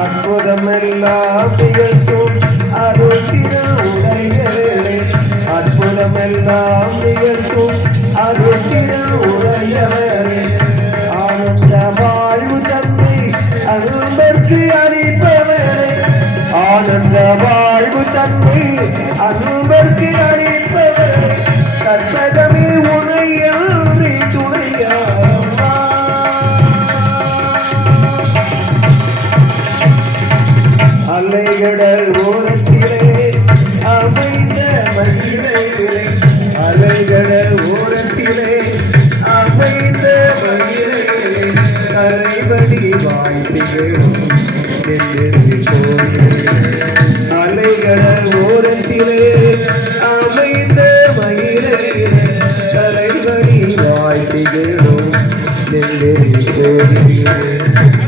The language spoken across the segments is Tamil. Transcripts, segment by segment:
அற்புதமெல்லாம் நிகழ்த்தும் அருள் திருவுடையவளே, அற்புதமெல்லாம் நிகழ்த்தும் அருள் திருவுடையவளே, ஆனந்த வாழ்வு தன்னை அன்பர்க்கு அளிப்பவளே, ஆனந்த வாழ்வு தன்னை அன்பர்க்கு அளிப்பவளே, கற்பகமே உனையன்றி துணையாரம்மா. அலைகடல் ஓரத்திலே அமைந்த மகிழை, அலைகடல் ஓரத்திலே அமைந்த மகிழை, கரைபடி வாழ்த்திகளும் அலைகடல் ஓரத்திலே அமைந்த மகிழை, கரைபடி வாழ்த்திகளும்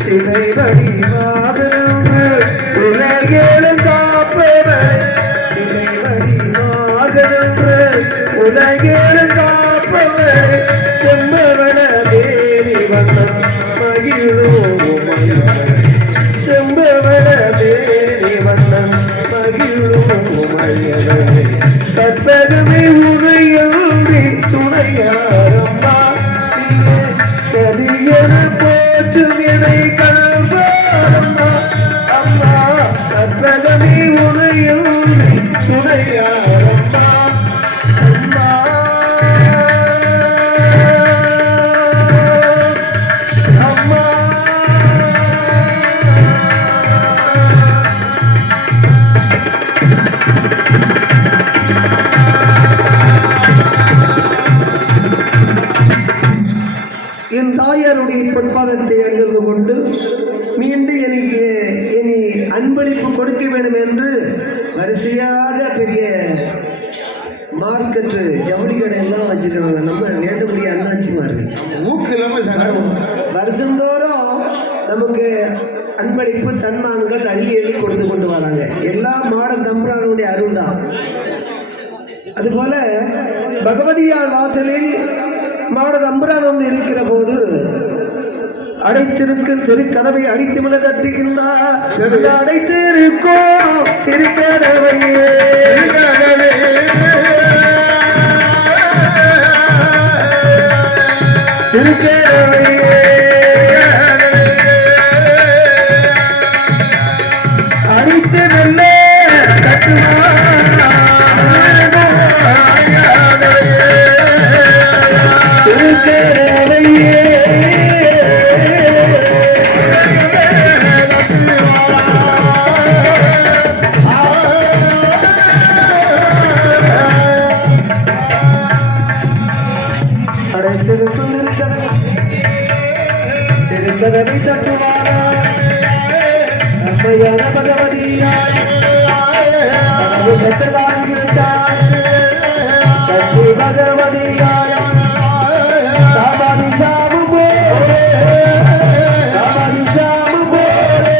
சிலைபடி வாகனங்கள் உலகேழும் காப்பவளே, சிலைபடி வாகனங்கள் உலகேழும் காப்பவளே, செம்பவள தேவி வண்ணம் மகிழும் செம்பவள தேவி வண்ணம் மகிழும் மையவளே, கற்பகமே உரையன்றி துணையாரம்மா. கதியன போற்றும் என்னை கல்வாரம்மா, அம்மா கற்பகமே உனையன்றி துணையாரம்மா. அம்மா அம்மா என் தாயாருடைய பொற்பாதத்தை எழுந்து கொண்டு மீண்டும் எனக்கு இனி அன்பளிப்பு கொடுக்க வேண்டும் என்று வரிசையாக பெரிய மார்க்கெட்டு ஜவுளி கடை எல்லாம் வச்சுருக்காங்க. நம்ம நேண்டபடி அண்ணாச்சிமார்கள் ஊக்கு இல்லாமல் வருஷந்தோறும் நமக்கு அன்பளிப்பு தன்மான்கள் அள்ளி அள்ளி கொடுத்து கொண்டு வராங்க. எல்லா மாடன் தம்புரானுடைய அருள் தான். அதுபோல பகவதியார் வாசலில் மாடத் அம்புரான் வந்து இருக்கிற போது அடைத்திருக்கும் திருக்கதவை அடித்து மன தட்டுகின்றார். அடைத்திருக்கோ திருக்கதவையே திருக்கதவையே அடித்து வெல்ல தட்டுமா திருக்கதவை தட்டுவாரா நம்மையான பகவதியாய் சத்திரவாதிருந்தார் தட்டு பகவதியாய் சாபாதி சாமு போலே சாபாதி சாமு போலே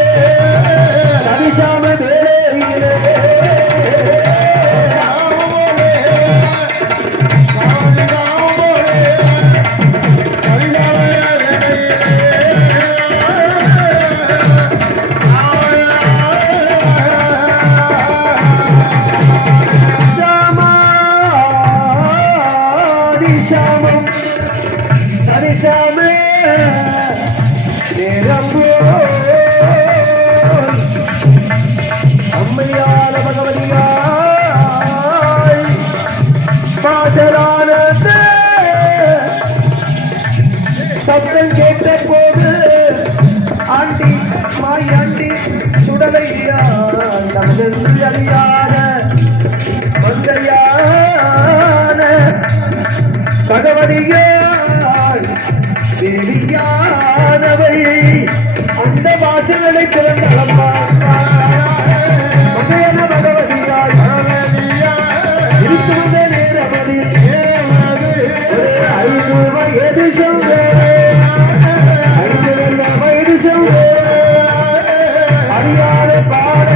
சதிசாம வேலையிலே அம்மையால பகவதியாய் பாசரான சத்தம் கேட்ட போது ஆண்டி மாயாண்டி சுடலையான் அறியாத மங்கையான பகவதியாய் தேவியானவை அந்த வாசல்களை திறந்தளம்மா. மங்கையான பகவதியாய் இருக்கு வந்த நேரமதில் 5 வயது சொல்ற 5 வயது சொல்ற அறியாத பாட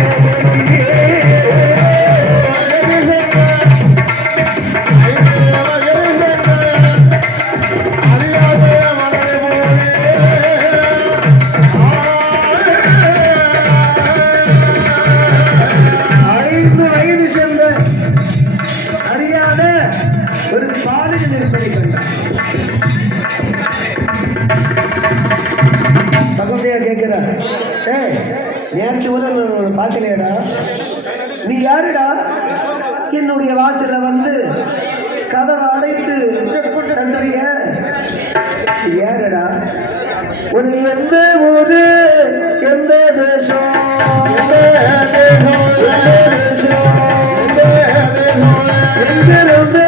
இல்லையடா. நீ யாருடா என்னுடைய வாசல்ல வந்து கதவை அடைத்து தன்னுடைய யாருடா? ஒரு எந்த ஊரு, எந்த தேசம், எங்கிருந்து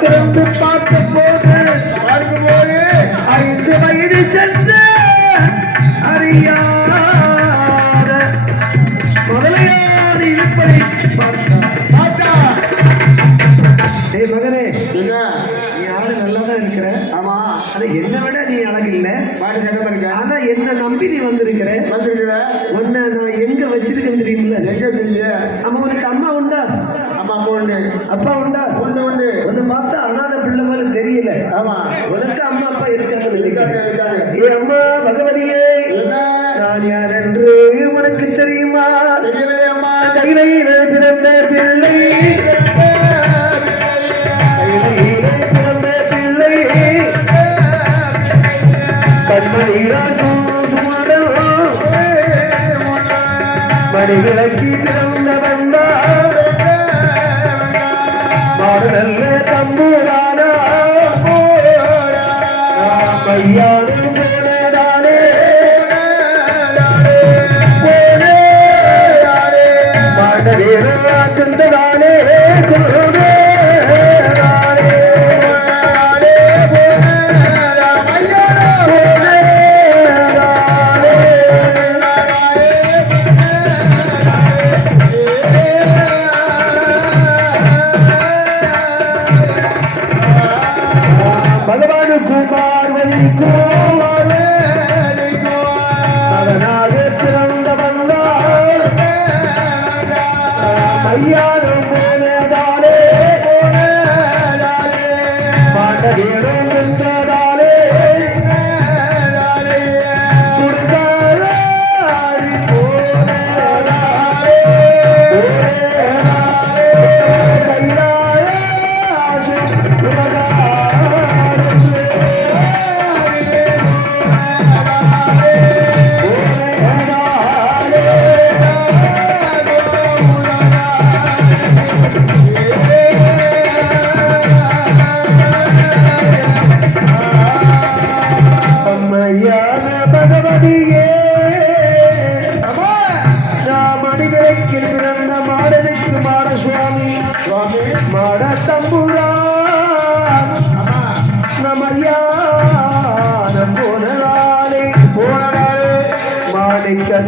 திறந்து பார்த்த போது 5 வயது சென்ற அறியாத முதலையார் இருப்பதை பார்த்தார். மகனே, நீ ஆளு நல்லாதான் இருக்கிற. ஆமா, ஆனா என்ன விட நீ அழகு இல்ல. ஆனா என்ன நம்பி நீ வந்திருக்கிற. உன்னை நான் எங்க வச்சிருக்கேன் தெரியுமில்ல? ஆமா, உனக்கு அம்மா உண்டா? அப்பா உண்டா? உன்னை பார்த்தா அனாத பிள்ளை மேல தெரியல. உனக்கு அம்மா அப்பா இருக்காங்க. ஏ அம்மா பகவதியே, நான் யார் என்று உனக்கு தெரியுமா? கையிலே பிறந்த பிள்ளை, மணி விளக்கி பிறந்த வந்தா நல்ல தம்புரானா மையானும் போனதானே மாண்டதேனா சொந்ததானே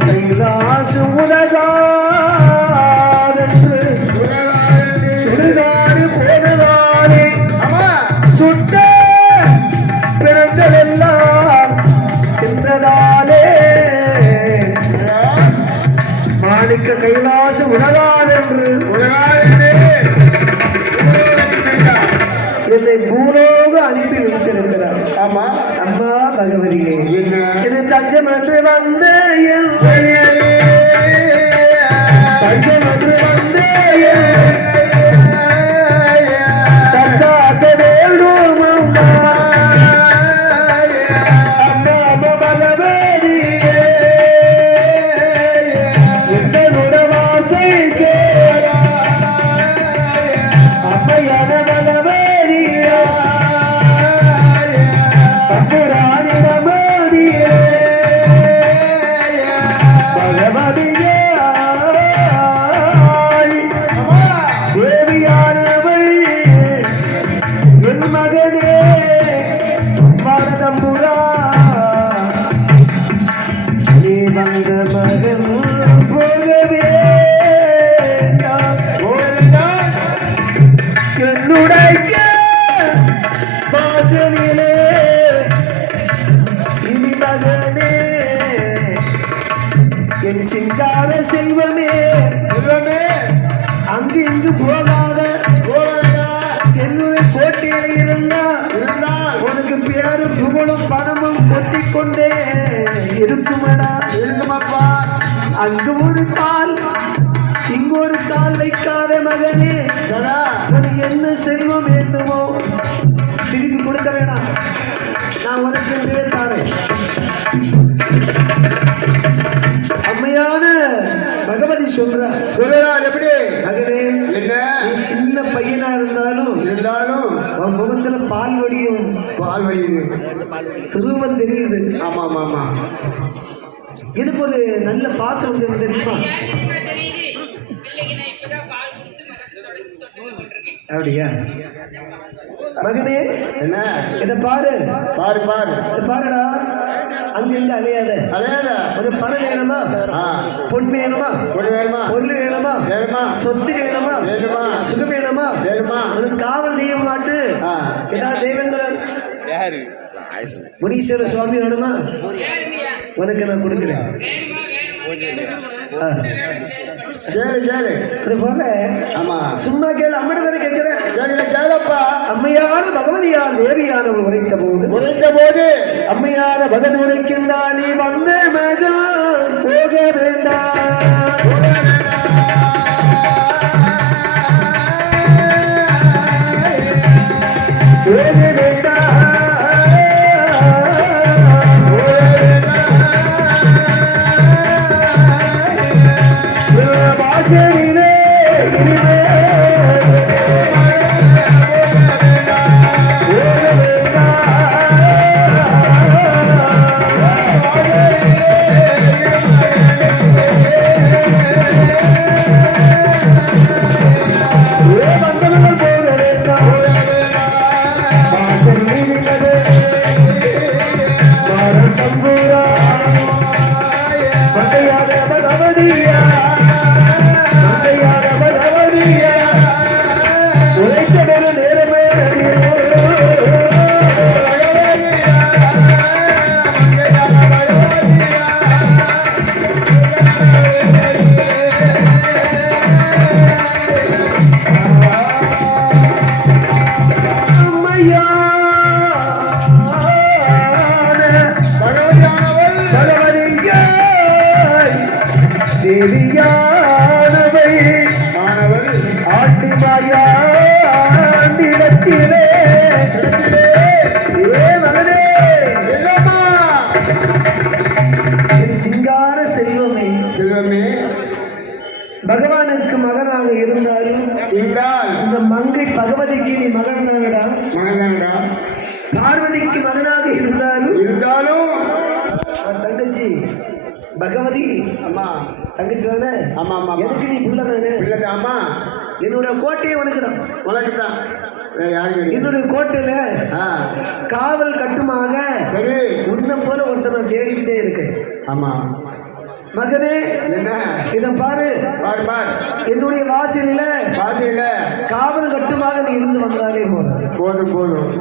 கைலாசு உலகாதென்று சுடுகாடு போனதானே சுட்ட பிறந்ததெல்லாம் என்றதாலே மாணிக்க கைலாசு உலகாதென்று என்னை பூலோக அனுப்பி வைத்திருக்கிறார். ஆமா, அம்மா பகவதியே, என் தஞ்சம் என்று வந்த தஞ்சம் என்று வந்த தக்காக்க வேண்டும் அம்மா பகவதியே, என்னோட வாழ்க்கை அங்கு ஒரு கால் இங்கு ஒரு கால் வைக்காத மகனே, உனக்கு என்ன செல்வம் வேண்டுமோ திருப்பி கொடுக்க வேணாம், நான் உனக்கு என்றே தாரேன். அம்மையான பகவதி சொல்றார் எப்படி மகனே, என்ன நீ சின்ன பையனா இருந்தாலும் உன் முகத்துல பால் வடியுது, சிறுவன் தெரியுது. ஆமா ஆமா ஆமா, எனக்கு ஒரு நல்ல பாசம் உண்டு தெரியுமா? அப்படியா மகனே, என்ன இத பாரு பாரு பாரு, இத பாருடா, அங்கிருந்து அலையாத. ஒரு பணம் வேணுமா, பொன் வேணுமா, பொருள் வேணுமா, சொத்து வேணுமா, சுகம் வேணுமா, ஒரு காவல் தெய்வம் மாட்டு ஏதாவது தெய்வங்கள் முனீஸ்வர சுவாமி வேணுமா, உனக்கு நான் கொடுக்குறேன். அது போல சும்மா கேளு, அம்மன் தானே கேட்கிறேன். அம்மையான பகவதியால் தேவியானவள் உரைத்த போது அம்மையான பகவதி உரைக்கின்றான், நீ வந்த மகன் போக வேண்டாம், போக வேண்டாம், வாசலிலே இனிமே தேவியானவை ஆட்டிமாயா நிலத்திலே, மகனே சிங்கார செல்வமே, பகவானுக்கு மகனாக இருந்தாலும் இந்த மங்கை பகவதிக்கு நீ மகன் தானடா, பார்வதிக்கு மகனாக இருந்தாலும் தங்கச்சி பகவதி அம்மா தங்கச்சி தானே, எனக்கு நீ புள்ள தானே, ஆமா, என்னோட கோட்டையை உனக்கு தான், என்னுடைய கோட்டையில காவல் கட்டுமாக உன்னை போல ஒருத்தர் நான் தேடிக்கிட்டே இருக்கேன். ஆமா மகனே, இத பாரு, என்னுடைய வாசலில காவல் கட்டுமாக நீ இருந்து வந்தாலே போதும்.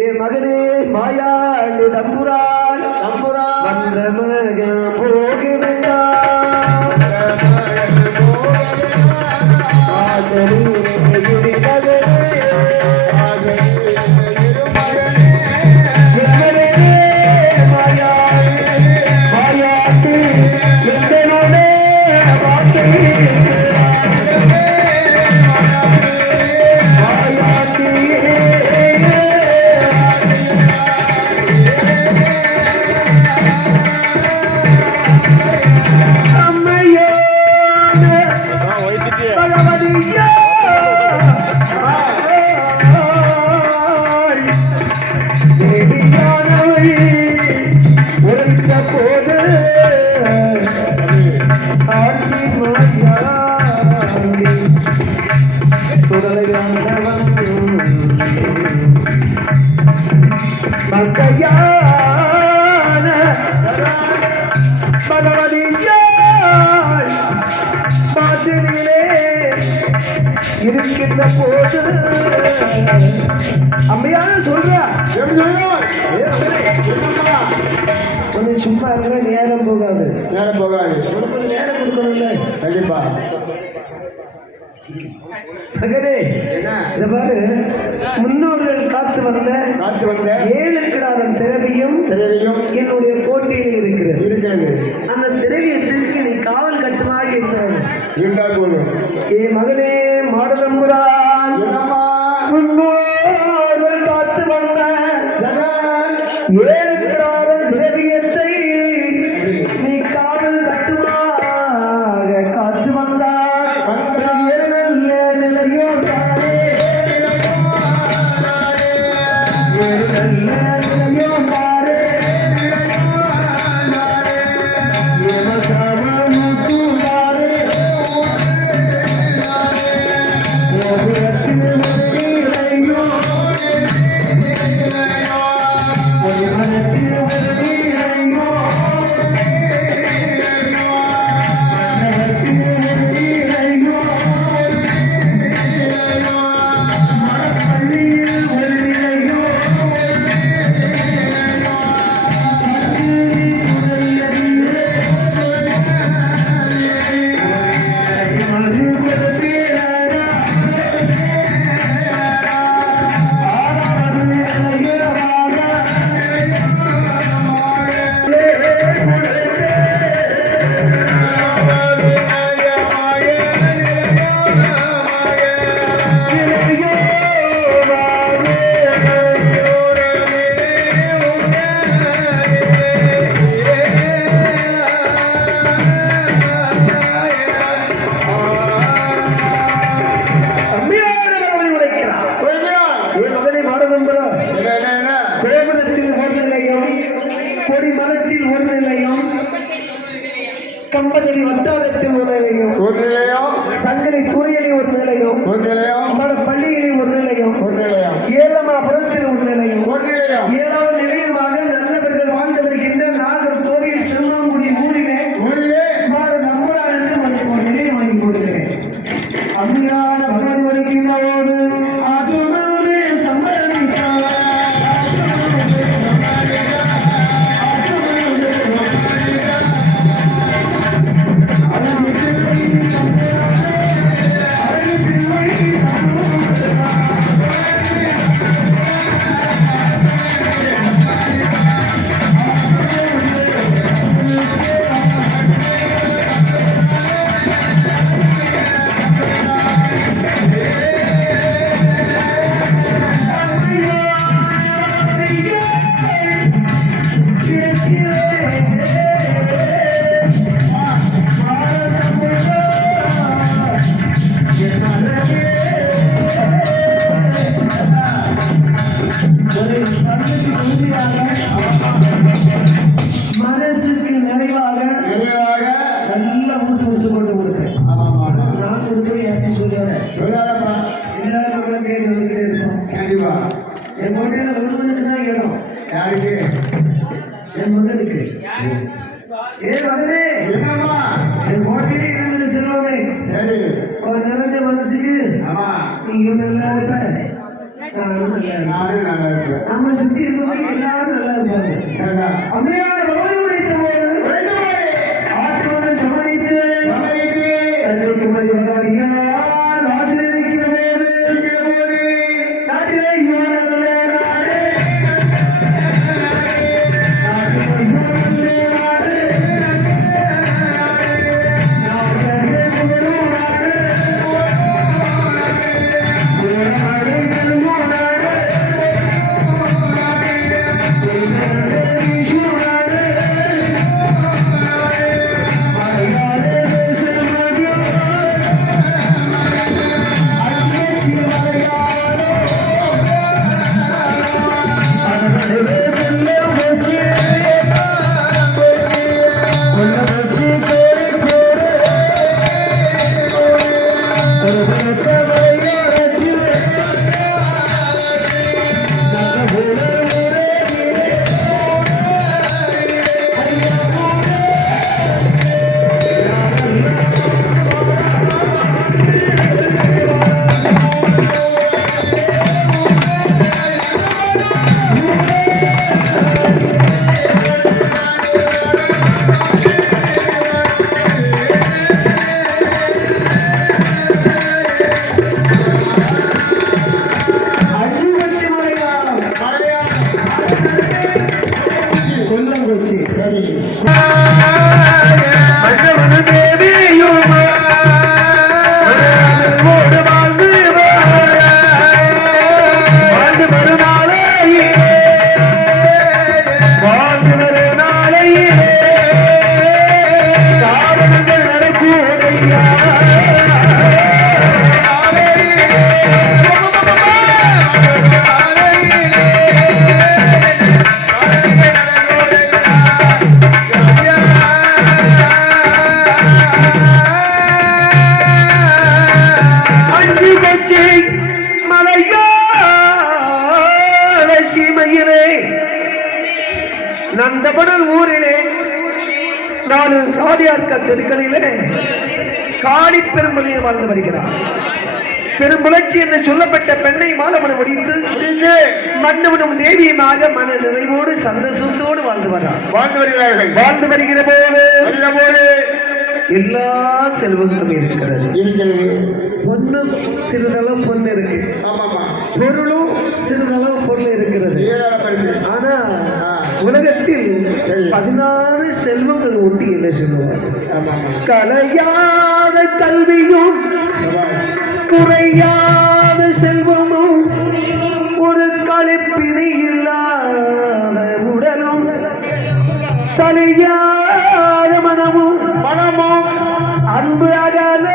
ஏ மகனே, மாயாண்டு தம்புரான் வந்த மகன் போக வேண்டாம், வாசலிலே இருந்ததே இருக்கின்ற போது அம்மையான சொல்றா, கொஞ்சம் சும்மா இருக்கிற நேரம் போகாது, உனக்கு நேரம் கொடுக்கணும்ல, கண்டிப்பா. மகனே, இத பாரு, முன்னோர்கள் காத்து வந்த 7 கிடாரம் திரவியும் என்னுடைய கோட்டையில் இருக்கிறது. அந்த திரவியத்திற்கு நீ காவல் கட்டுமாக இருக்கிறது. இருந்தாலும் ஏ மகனே மாடதம்புரான் முன்னோர்கள் காத்து வந்த ஏழு கிடாரன் திரவியத்தை நீ காவல் கட்டுமாக காத்து வந்தார். நல்ல நிலையோ தாரே, நல்ல நிலையோ தாரே, கோபுரத்தில் ஒரு நிலையம், கொடி மரத்தில் ஒரு நிலையம், கம்பதடி வட்டாரத்தில் ஒரு நிலையம், சங்கரை துறையிலே ஒரு நிலையம், பள்ளியிலே ஒரு நிலையம், ஏலமாபுரத்தில் ஒரு நிலையம், ஏழாவது நிலையமாக நல்லவர்கள் வாழ்ந்து வருகின்ற நாகர் கோவில் செல்வங்குடி ஊரிலே நம்புறான் என்று ஒரு நிலையம் வாங்கி கொடுக்கிறேன். அம்மையான பகவதி வருகின்றோடு அதுவே சம்மதித்தார். மனசுக்கு நிறைவாக நல்ல ஊட்டு வசூல் கொண்டு கொடுக்கிறேன். நான் கொடுக்கிறேன் யாருன்னு சொல்லுவாரு எல்லாரும் தேடி வந்துகிட்டே இருக்கோம். என் கோட்டையில ஒருவனுக்கு தான் இடம். யாருக்கு? என் மகனுக்கு. ஏன் மகனே, என் கோட்டையிலே இருந்தது செல்வமே. ஒரு நிறைஞ்ச மனசுக்கு நீங்க நல்லா இருப்ப, நம்மளை சுத்தி இருக்கவங்க எல்லாரும் நல்லா இருப்பாங்க. அம்மையான பகவதி உடைத்த போது ஆற்று வந்து சமணித்து கன்னியாகுமரி பகவதியார் வாசலில் இருக்கிற போது நாட்டிலே நந்தபுரம் ஊரிலே 4 சாதியார்கள் தெருக்களிலே காளி பெரும்புலியை வாழ்ந்து வருகிறார். பெரும்புலச்சி என்று சொல்லப்பட்ட பெண்ணை மாலமனம் முடித்து மன்னவனும் தேவியுமாக மன நிறைவோடு சந்தோஷத்தோடு வாழ்ந்து வருகிறார்கள். வாழ்ந்து வருகிற போது எல்லா செல்வங்களும் இருக்கிறது. பொண்ணு சிறிதளவு பொண்ணு இருக்கு, பொருளும் சிறிதளவு பொருள் இருக்கிறது. ஆனா உலகத்தில் 16 செல்வங்கள் ஒட்டி என்ன சொல்லுவார்? கலையாத கல்வியும் குறையாத செல்வமும் ஒரு களைப்பினை இல்லாத உடலும் சலியாத மனமும் அன்பு அகலாத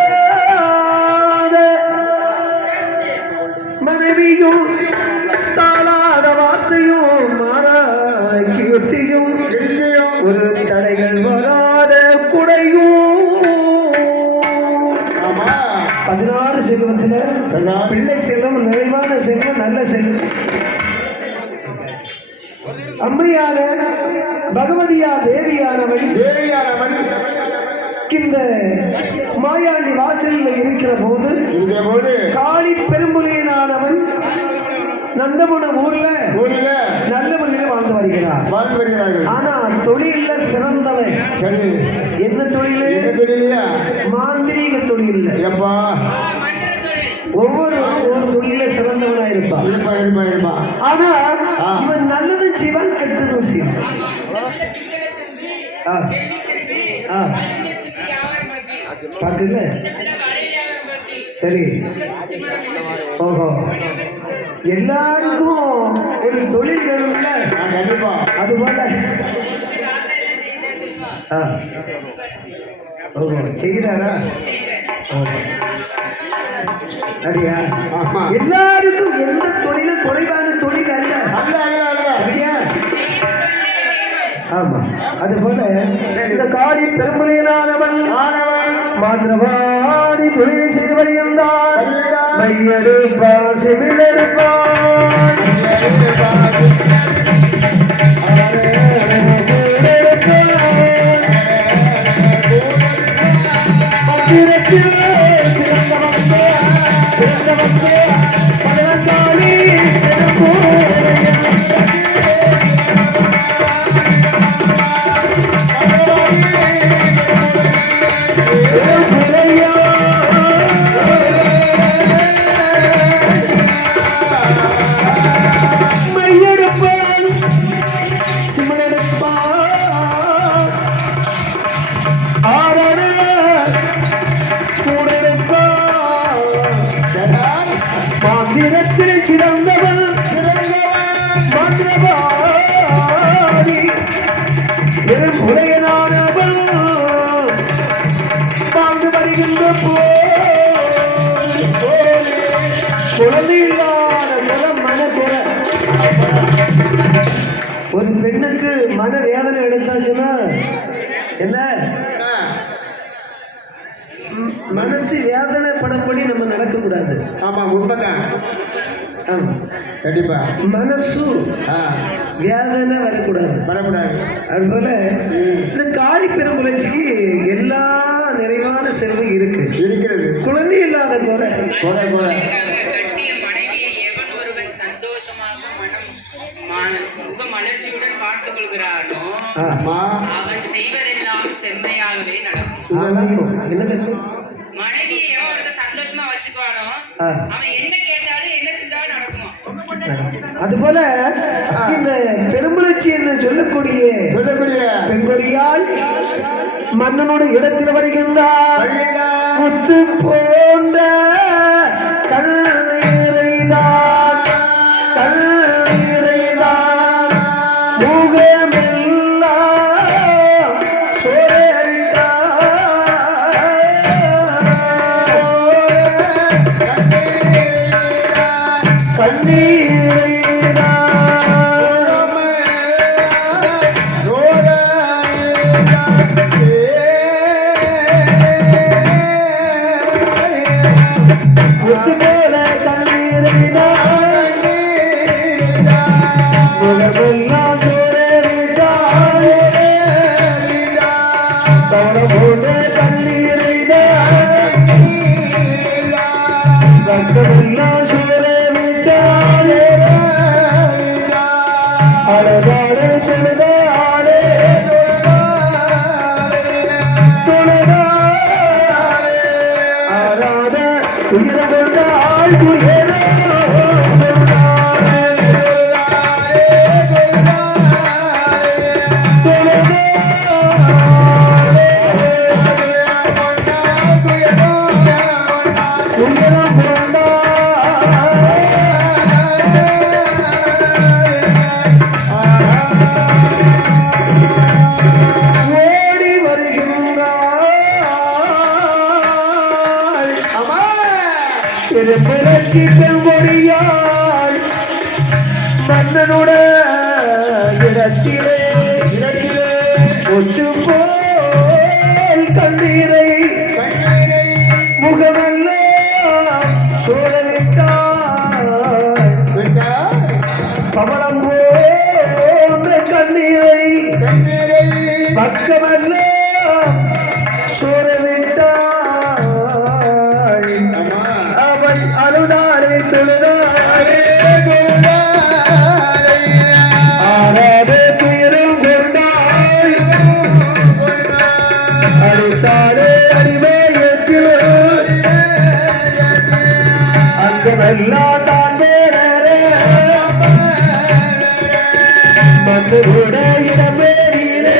மனைவியும் தாளாத வார்த்தையும் மாறாக்கியும் ஒரு தடைகள் வராத குடையும் 16 செல்வத்தில் பிள்ளை செல்வம், நிறைவான செல்வம், நல்ல செல்வம். அம்மையான பகவதியா தேவியானவன் இந்த மாயாண்டி வாசலில் இருக்கிற போது காளி பெரும்புலியனானவன் நந்தபுரம் ஊர்ல நல்ல முறையில் வாழ்ந்து வருகிறார். ஆனா தொழில சிறந்தவன். என்ன தொழில்? மாந்திரீக தொழில். ஒவ்வொரு தொழில சிறந்தவனா இருப்பான். ஆனா இவன் நல்லது செய்வான், கெட்டது செய்வான். பாக்கல சரி. ஓஹோ, எல்லாருக்கும் ஒரு தொழில் வேணும்ல, அது போல ஓஹோ செய்கிறாரா? அப்படியா? எல்லாருக்கும் எந்த தொழிலும் குறைவான தொழில் அல்ல. சரியா? ஆமா. அது போல இந்த காளி பெரும்புலியனானவன் மாந்திரவாதி தொழில் செய்து வருகின்றான். மையெடுப்பான், செவிலெடுப்பான், சிறந்தவன் மந்திரவாதி பெரும்புலையனானவன் வாழ்ந்து வருகின்ற குழந்தையில்லாத மனக்குறை. ஒரு பெண்ணுக்கு மன வேதனை எடுத்தாச்சுன்னா என்ன? மனசு வேதனை படப்படி நம்ம நடக்க கூடாது. ஆமா, உண்மைதான். ஆமா, கண்டிப்பா மனசு வேதனை வரக்கூடாது. அதுபோல இந்த காளி பெரும்புலச்சிக்கு எல்லா நிறைவான செல்வம் இருக்கிறது. குழந்தை இல்லாத குறை. முகமலர்ச்சியுடன் பார்த்துக் கொள்கிறானோ அவன் செய்வதெல்லாம் செம்மையாகவே நடக்கும். மனைவியை எவன் சந்தோஷமா வச்சுக்குவானோ அவன் என்ன கேட்டாலும் என்ன செஞ்சாலும் நடக்குமா. அதுபோல இந்த பெரும்புலச்சி என்று சொல்லக்கூடிய பெண்கொடியால் மன்னனோட இடத்தில் வருகின்றார். முத்து போன்ற கல்லீரைதான் முகமெல்லாம் சோரேரிதான் பக்கமெல்லாம் சோரை விட்டாலே அழகாலே தொழுதாலே தொழுதாலே ஆராத துயரமென்றால் துயரோ மொழியாள் மன்னனுடைய இடத்திலே ஒத்து போல் கண்ணீரை முகமெல்லாம் சோழவிட்டாள் பவளம் போன்ற கண்ணீரை பக்கமெல்லாம் சோழவிட்டாள் அவன் அழுதாரே தொழுதாரே ஆறாதே துயரும் கொண்டாள் அடித்தாரே அடிமையத்தில் அங்கமெல்லாம் தான் வேறே மன்னரோட இடமேறினே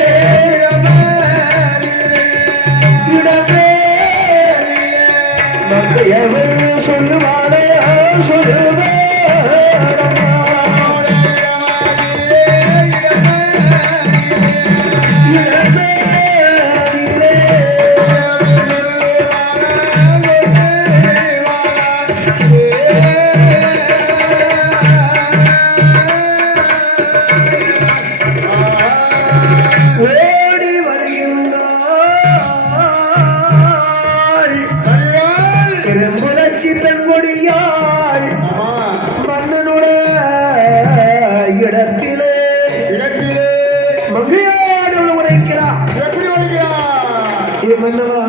மங்கையவள் சொல்லுவாளே சொல்லுவே ஓடி வருகின்றாள் கிளம்புலச்சி பெண்மொழியாள் மன்னனுடைய இடத்திலே மங்கையோடு உரைக்கிறார். மன்னவா,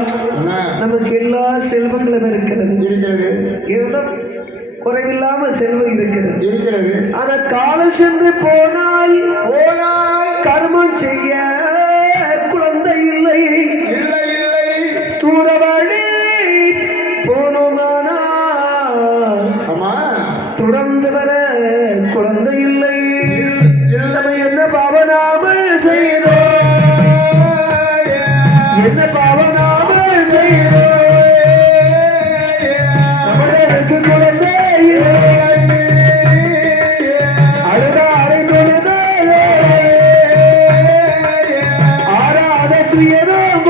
நமக்கு எல்லா செல்வங்களும் இருக்கிறது, ஏதும் குறைவில்லாம செல்வம் இருக்கிறது. ஆனா காலம் சென்று போனால் கர்மம் செய்ய குழந்தை இல்லை. தூரவாடி போனோமானா தொடர்ந்து வர குழந்தை இல்லை. நம்ம என்ன பாவனாமல் செய்தோ, என்ன பாவனாமல் செய்தோ, நம்மளுக்கு குழந்தை அழுதாரை தொழுதாரே ஆறாத துயரம்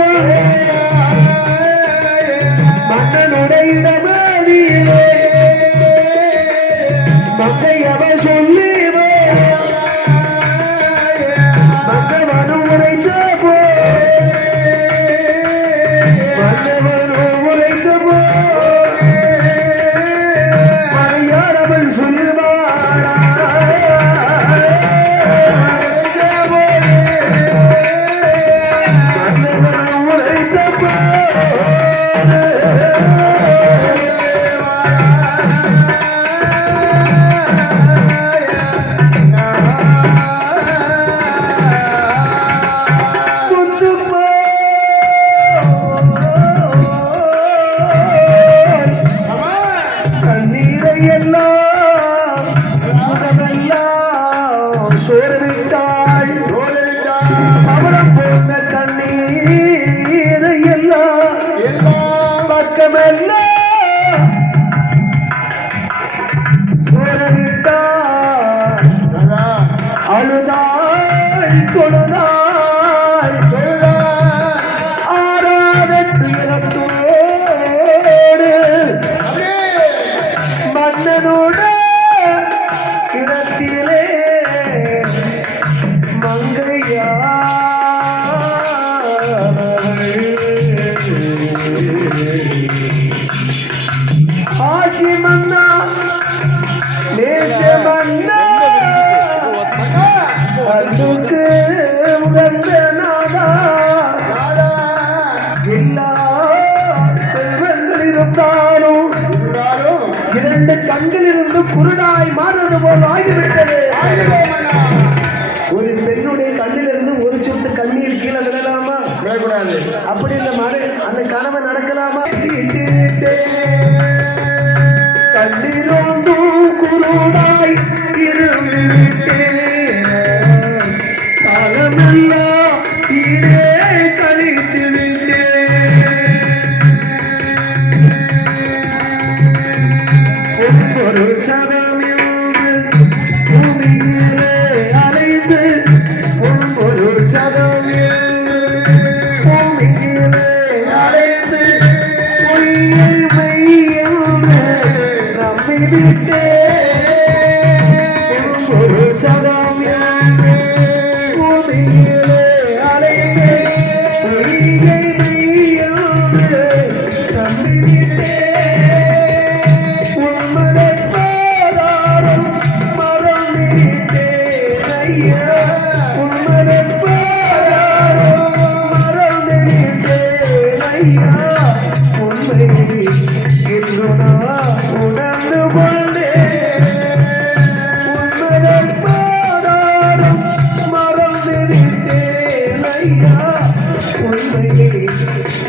மன்னனுடைய இடமேறியே மங்கை அவன் சொல்லி மன்னவனும் உரைத்த போ மன்னவனும் உரைத்த போ மலையாளவன் சொல்லுவாரா மன்னவனும் உரைத்த போ சோழவிட்டாள் அவரம் போன கண்ணீரை எல்லாம் பக்கமெல்லாம் சோழவிட்டாள் அழுதாள் தொழுதாள் ஆறாத துயரத்தோடு மன்னனோட இடத்திலே மங்கையா ஆசி மன்னா நேச மன்னா அதுக்கு உகந்த நாடா எல்லா செல்வங்கள் இருந்தாலும் 2 கண்களிலிருந்து குருடாய் மாறுவது போல் ஆகிவிட்டது. ஒரு பெண்ணுடைய கண்ணிலிருந்து ஒரு சொட்டு கண்ணீர் கீழே விழலாமா? விடக்கூடாது. அப்படி அந்த கணவன் நடக்கலாமா? கண்ணிலிருந்தும் குருடாய் இருந்து விட்டேன், காலமெல்லாம் ஈடே கழித்து விட்டேன். ஒரு சதம் என்று பூமியிலே அலைந்து, ஒரு சதம் என்று பூமியிலே அலைந்து, பொய்யை மெய் என்று நம்பிவிட்டேன். ஒரு சதம் என்று பூமியிலே அலைந்து, பொய்யை மெய் என்று நம்பிவிட்டேன். உணர்ந்து கொண்டே மறந்து விட்டேன் ஐயா, உண்மையை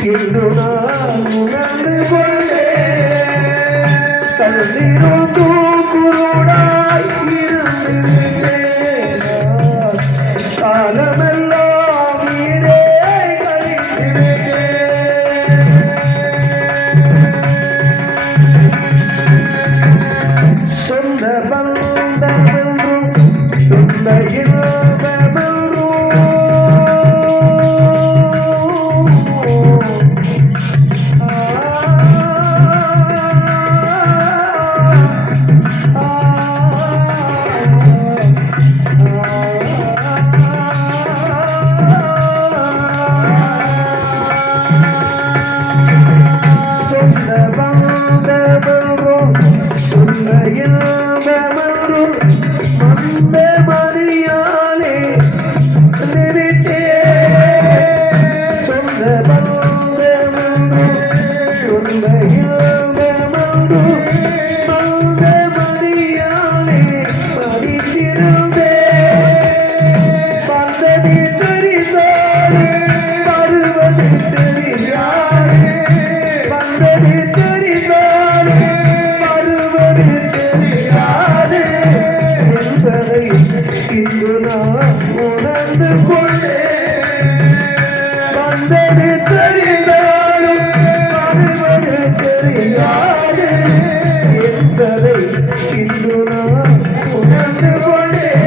இன்று நான் உணர்ந்து கொண்டேன். கண்ணிருந்தும் குருடாய் இருந்து விட்டேன், காலமெல்லாம் வீடே கழித்து விட்டேன். சொந்த பந்தமென்றும் துன்ப இன்பமென்றும் சொந்த பந்தமென்றும் துன்ப இன்பமென்றும் மந்த மதியாலே நிறுத்தேன். சொந்த பந்தமென்றும் துன்ப இன்பமென்றும் மந்த மதியாலே மதித்திருந்தேன். வந்தது தெரிந்தாரே, வருவது தெரியாதே, வந்தது தெரிந்தாரே, வருவது தெரியாதே என்பதை இன்று நான் உணர்ந்து கொண்டேன். வந்தது தெரிந்தாலும் வருவது தெரியாதே என்பதை இன்று நான் உணர்ந்து கொண்டேன்.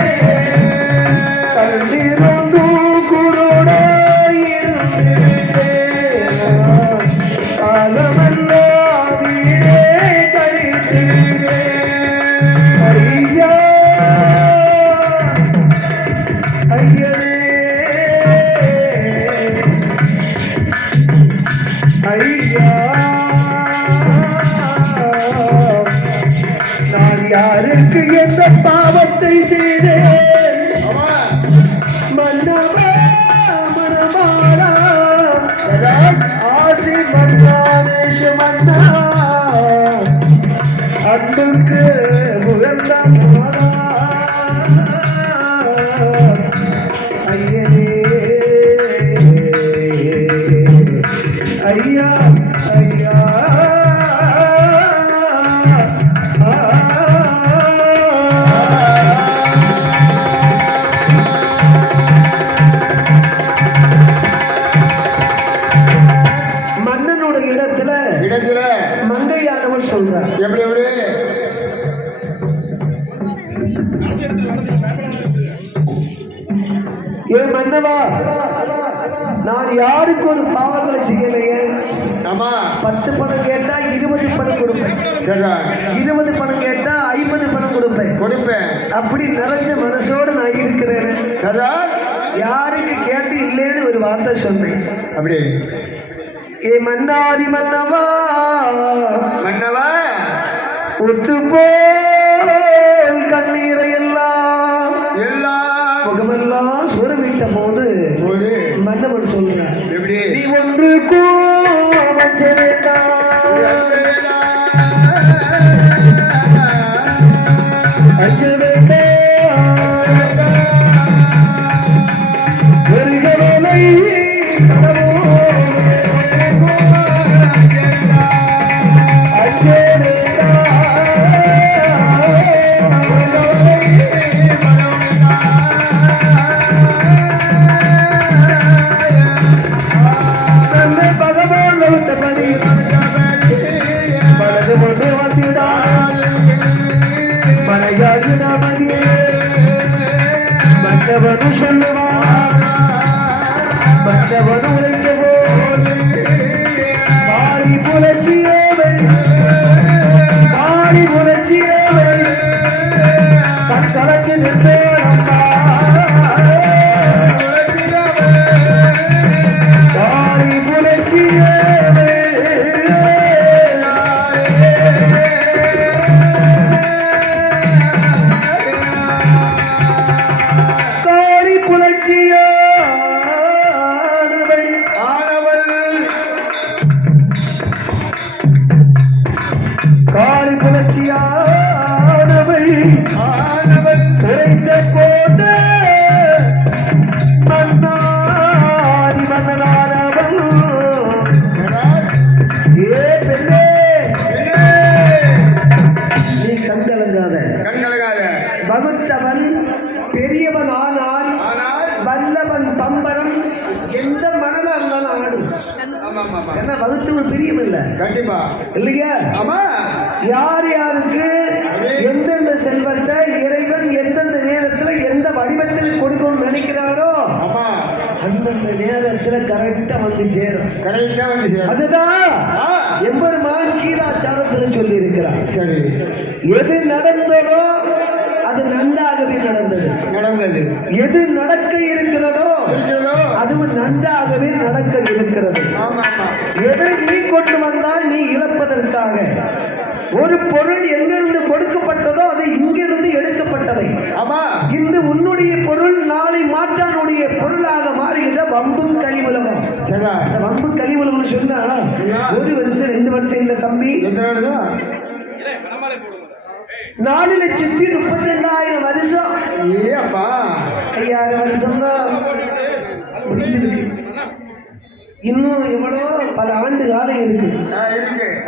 கண்ணிருந்தும் குருடாய் இருந்து விட்டேன், காலமெல்லாம் வீடே கழித்து விட்டேன். ஐயா ஐயனே ஐயா, நான் யாருக்கு எந்த பாவத்தை செய்தேன்? மன்னவா மனமாளா ஆசி மன்னாதேஷ மன்னா, அன்புக்கு முகந்த மாதா. ஐயனே ஐயா ஐயா, மன்னனுடைய இடத்துல மங்கையானவள் சொல்றார். எப்படி எப்படி ஏ மன்னவா, நான் யாருக்கு ஒரு பாவங்களை செய்யலையே. ஆமா, 10 பணம் கேட்டா 20 பணம் கொடுப்பேன், சரிதான். 20 பணம் கேட்டா 50 பணம் கொடுப்பேன். அப்படி நிறைஞ்ச மனசோடு நான் இருக்கிறேன். சரிதான். யாருக்கு கேட்டு இல்லைன்னு ஒரு வார்த்தை சொன்னேன். அப்படி ஏ மன்னாதி மன்னவா, மன்னவா, ஒத்து போல் கண்ணீரை எல்லாம் முகமெல்லாம் சுரவிட்ட போது மன்னவன் சொல்றார், எப்படி நீ ஒன்று அஞ்ச வேண்டாம் வருகிறவனை மற்றவனு சொல்லுவான் மற்றவனு உழைக்கவோ பாடி புலச்சியவள் பாடி புலச்சியவள் தன் கலக்கு நின்றேனம்மா பாடி புலச்சியவள் காளி புலச்சியானவள் குறைந்த போத மன்னாதி மன்னனானவள் ஏ பெண்ணே நீ கண்கலங்காத வகுத்தவன் பெரியவன் ஆனால் வல்லவன் பம்பரம் எந்த மனதா இருந்தாலும் ஆடும் என்ன வகுத்தவன் பெரியவன் இல்ல கண்டிப்பா இல்லையா ஆமா யார் யாருக்கு எந்தெந்த செல்வத்தை இறைவன் எந்தெந்த நேரத்துல எந்த வடிவத்தில் கொடுக்கணும்னு நினைக்கிறாரோ ஆமா அந்தந்த நேரத்துல கரெக்டா வந்து சேரும் கரெக்டா வந்து சேரும் அதுதான் எம்பெருமான் கீதாச்சாரத்துல சொல்லி இருக்கிறார் சரி எது நடந்ததோ அது நன்றாகவே நடந்தது எது நடக்க இருக்கிறதோ அதுவும் நன்றாகவே நடக்க இருக்கிறது எதை நீ கொண்டு வந்தால் நீ இழப்பதற்காக ஒரு பொருள் எங்கிருந்து கொடுக்கப்பட்டதோ அது இங்கிருந்து எடுக்கப்பட்டவை இன்று உன்னுடைய பொருள் நாளை மாற்றானுடைய பொருளாக மாறுகின்ற வம்பும் கலிவுலகம் வம்பும் கலிவுலகம் சொன்னா ஒரு வருஷம் 2 வருஷம் இல்ல தம்பி 4,32,000 வருஷம் 5,000 வருஷம் தான் முடிச்சிருக்கு இன்னும் எவ்வளவோ பல ஆண்டு காலம் இருக்கு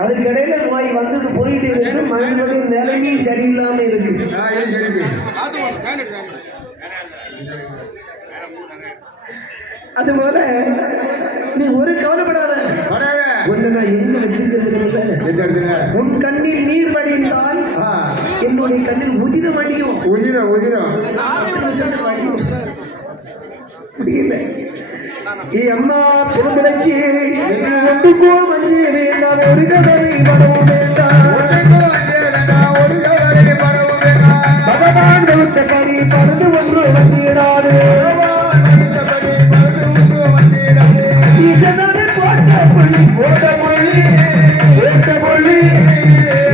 அதுக்கிடையில நோய் வந்துட்டு போயிட்டு இருக்கு மனிதனுடைய நிலைமையும் சரியில்லாம இருக்கு அதுபோல நீ ஒரு கவலைப்படாத ஒண்ணு நான் எங்க வச்சிருக்க உன் கண்ணில் நீர் வடிந்தால் என்னுடைய கண்ணில் உதிரம் அடியும் முடியல அம்மா பெருமிழச்சி ஒன்றுக்கோ மஞ்சி வேண்டாம் ஒரு கவலை படவும் வேண்டாம் பகவான் கொடுத்த கறி பறந்து ஒன்று வந்திடாது ஈசனான போட்ட புள்ளி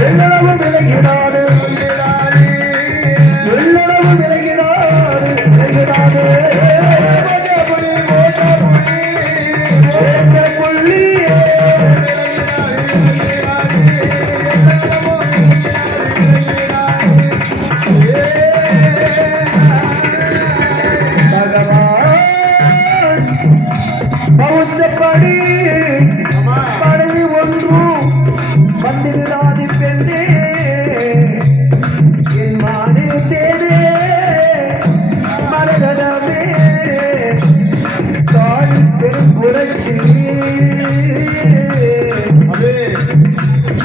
எல்லளவு விலகினாது பௌத்தப்படி படகு ஒன்றும் வந்து விடாது பெண்ணே என் மானே தேனே மரகதமே காளி பெரும் புரட்சி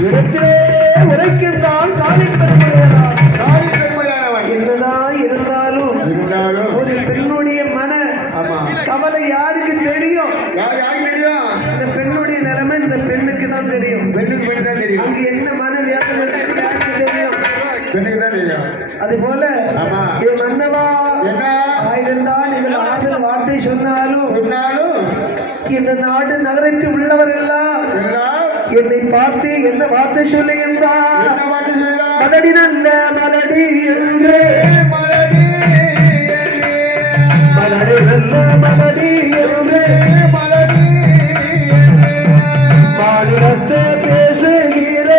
இடத்திலே உரைக்கின்றால் காளி பெருமையானவன் என்னதான் இருந்தாலும் ஒரு பெண்ணுடைய மன கவலை யாருக்கு தெரியும் இந்த பெண்ணுடைய நிலைமை இந்த பெண்ணுக்கு தான் தெரியும் அங்க என்ன மன வேதனை தெரியும் அது போல என் மன்னவா ஆயிருந்தால் நீங்கள் ஆதல் வார்த்தை சொன்னாலும் இந்த நாடு நகரத்தில் உள்ளவர்கள் என்னை பார்த்து என்ன வார்த்தை சொல்லுகின்றார் மலடி நல்ல மலடி என்று மலடி நல்ல மலடி என்று மாநிலத்தை பேசுகிற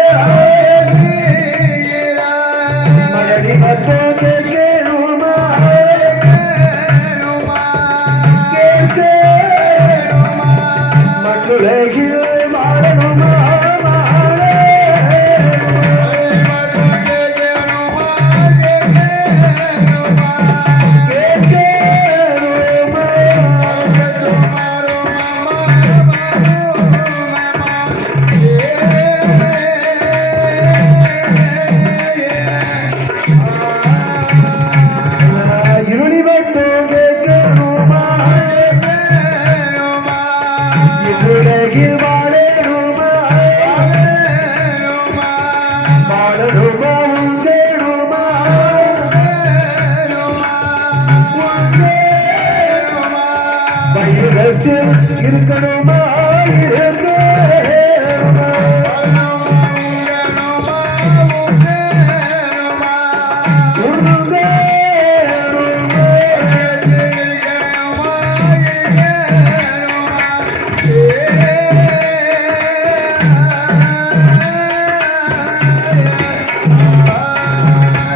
வாழணுமா உங்கேணுமா வயிறுக்கு இருக்கணுமா இருக்கணுமா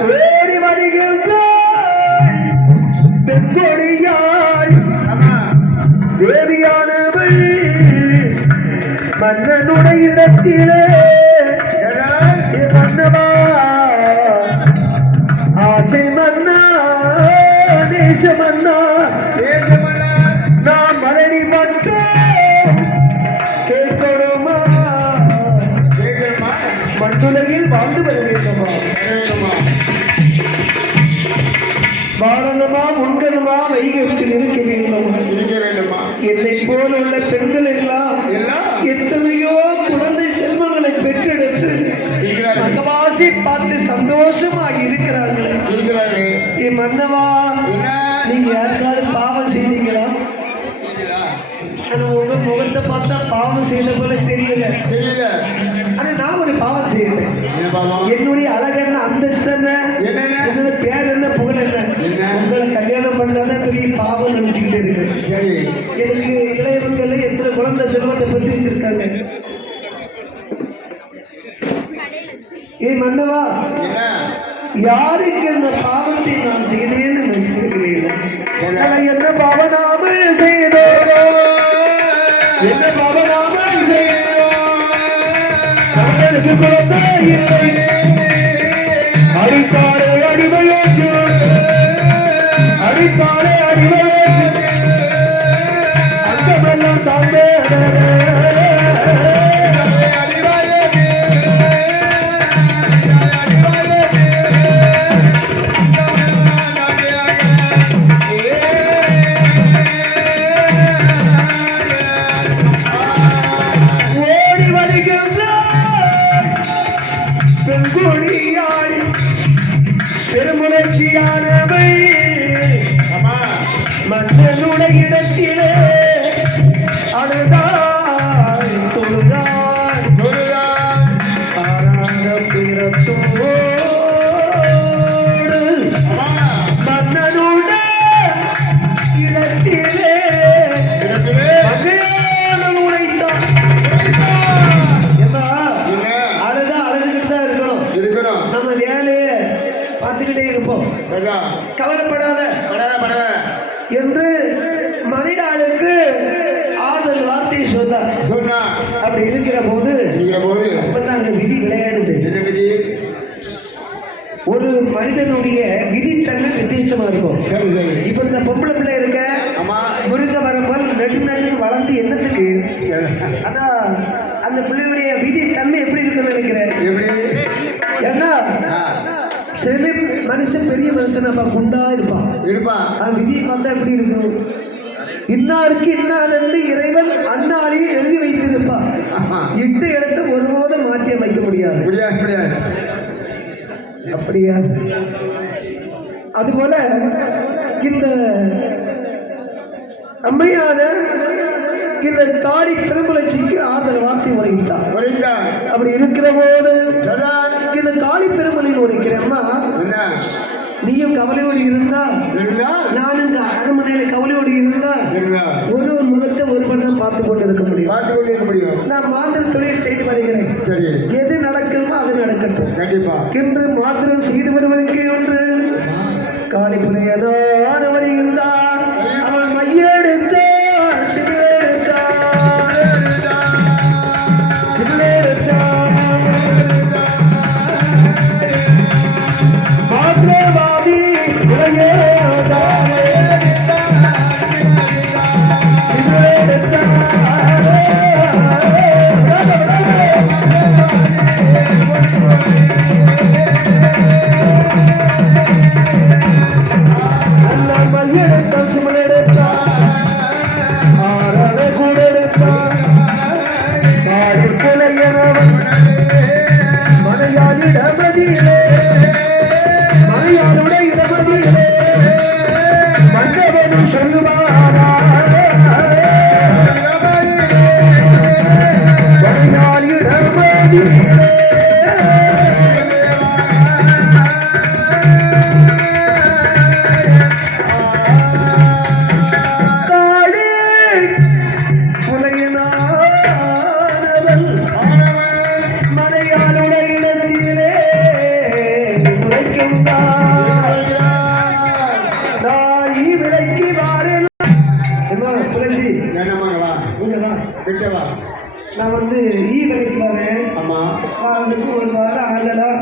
ஓடி வருகின்ற பெண்கொடியாள் தேவியானவள் மன்னனுடைய இடத்திலே மன்னவா ஆசை மன்னா நேச மன்னா நான் மலடி மட்டும் கேட்கணுமா மண்ணுலகில் வாழ்ந்து வர வேண்டுமா வாழணுமா உண்கணுமா வைகத்தில் இருக்க வேண்டுமா என்னை போல உள்ள பெண்கள் எல்லாம் எத்தனையோ குழந்தை செல்வங்களை பெற்றெடுத்து அகவாசி பார்த்து சந்தோஷமாக இருக்கிறார்கள் என் மன்னவா நீங்க யாருக்காவது பாவம் செய்தீங்களா உங்க முகத்தை பார்த்தா பாவம் செய்த போல தெரியல ஆனா நான் ஒரு பாவம் செய்யறேன் என்னுடைய அழகென்ன அந்தஸ்து என்ன என்னோட பேர் என்ன புகழ் என்ன உங்களை கல்யாணம் பண்ணாதான் பெரிய பாவம் நினைச்சுக்கிட்டு இருக்கு எனக்கு இளையவர்கள் எத்தனை குழந்தை செல்வத்தை பத்தி வச்சிருக்காங்க மன்னவா யாருக்கு என்ன பாவத்தை நான் செய்தேன்னு நினைச்சிருக்கிறேன் என்ன பாவனாமல் செய்தோரோ என்ன பாவனாமல் செய்தோம் தங்களுக்கு குழந்தை இல்லை அடிப்பாறை அடிமையோற்று அடிப்பாறை அடிமையோற்று அங்கமெல்லாம் தாண்டே பெருமுணர்ச்சியானவை மன்னனுடைய இடத்திலே அழுதாய் தொழுதாய் ஆராத பிறத்தோடு மன்னனுடைய இடத்திலே மகேனன் உழைத்தான் அழுதா அழுதுகிட்டு தான் இருக்கணும் நம்ம வேலையை பார்த்துக்கிட்டே இருப்போம் கவலைப்படாத என்று மனிதாளுக்கு ஆறுதல் வார்த்தையை சொன்னார் அப்படி இருக்கிற போது அப்பதான் அங்க விதி விளையாடுது ஒரு மனிதனுடைய விதித்தன்மை வித்தியாசமா இருக்கும் இப்ப இந்த பொம்பளை பிள்ளை இருக்க முருங்க வரம்போல் நெட்டு வளர்ந்து என்னத்துக்கு அதான் அந்த பிள்ளையுடைய விதித்தன்மை எப்படி இருக்குன்னு நினைக்கிறேன் ஏன்னா சில மனுஷன் பெரிய மனுஷன் அப்ப குண்டா இருப்பான் விதியை பார்த்தா எப்படி இருக்கும் இன்னாருக்கு இன்னார் என்று இறைவன் அந்நாளையும் எழுதி வைத்திருப்பான் இட்ட இடத்தை ஒருபோதும் மாற்றி அமைக்க முடியாது அப்படியா அதுபோல இந்த அம்மையான இந்த காடி பெருமுளர்ச்சிக்கு ஆறுதல் வார்த்தை உரைத்தார் அப்படி இருக்கிற போது இந்த காளி பெருமலையில் உரைக்கிற அம்மா நீயும் கவலையோடு இருந்தா நானும் இந்த அரண்மனையில கவலையோடு இருந்தா ஒரு முகத்தை ஒருவன் தான் பார்த்து கொண்டு இருக்க முடியும் நான் மாந்திர தொழில் செய்து வருகிறேன் எது நடக்குமோ அது நடக்கட்டும் என்று மாத்திரம் செய்து வருவதற்கு ஒன்று காளி புலையனான வருகின்றார் அவன் மையெடுத்தார் மையெடுத்த இடத்திலே மலையாளுடைய இடமதியிலே மன்னவனும் சொல்லுவாரா மலையாள் இடமதியிலே நான் வந்து ஈவிலைக்கு வரேன். ஆமா அவனுக்கு ஒரு வாரம் ஆகலாம்,